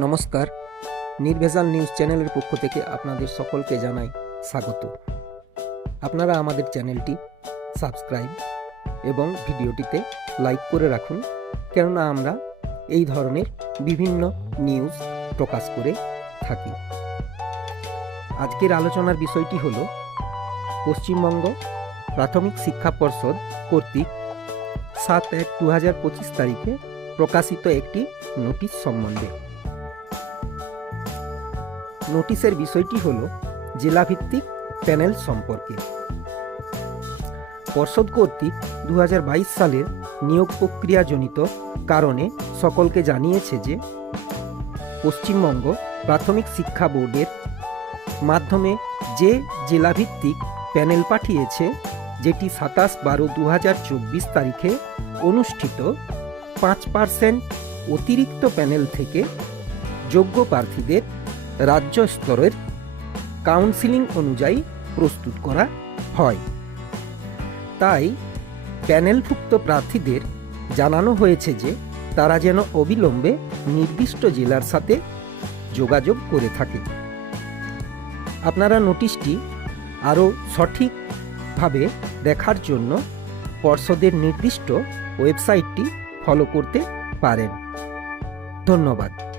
নমস্কার। নির্ভেজাল নিউজ চ্যানেলের পক্ষ থেকে আপনাদের সকলকে জানাই স্বাগত। আপনারা আমাদের চ্যানেলটি সাবস্ক্রাইব এবং ভিডিওটিতে লাইক করে রাখুন, কেননা আমরা এই ধরনের বিভিন্ন নিউজ প্রকাশ করে থাকি। আজকের আলোচনার বিষয়টি হল পশ্চিমবঙ্গ প্রাথমিক শিক্ষা পর্ষদ কর্তৃক সাত এক দু হাজার পঁচিশ তারিখে প্রকাশিত একটি নোটিশ সম্বন্ধে। নোটিশের বিষয়টি হল জেলাভিত্তিক প্যানেল সম্পর্কে। পর্ষদ কর্তৃক দু সালের নিয়োগ প্রক্রিয়াজনিত কারণে সকলকে জানিয়েছে যে, পশ্চিমবঙ্গ প্রাথমিক শিক্ষা বোর্ডের মাধ্যমে যে জেলাভিত্তিক প্যানেল পাঠিয়েছে, যেটি সাতাশ বারো দু তারিখে অনুষ্ঠিত, পাঁচ পার্সেন্ট অতিরিক্ত প্যানেল থেকে যোগ্য প্রার্থীদের রাজ্য স্তরের কাউন্সিলিং অনুযায়ী প্রস্তুত করা হয়। তাই প্যানেলভুক্ত প্রার্থীদের জানানো হয়েছে যে তারা যেন অবিলম্বে নির্দিষ্ট জেলার সাথে যোগাযোগ করে থাকে। আপনারা নোটিশটি আরও সঠিকভাবে দেখার জন্য পর্ষদের নির্দিষ্ট ওয়েবসাইটটি ফলো করতে পারেন। ধন্যবাদ।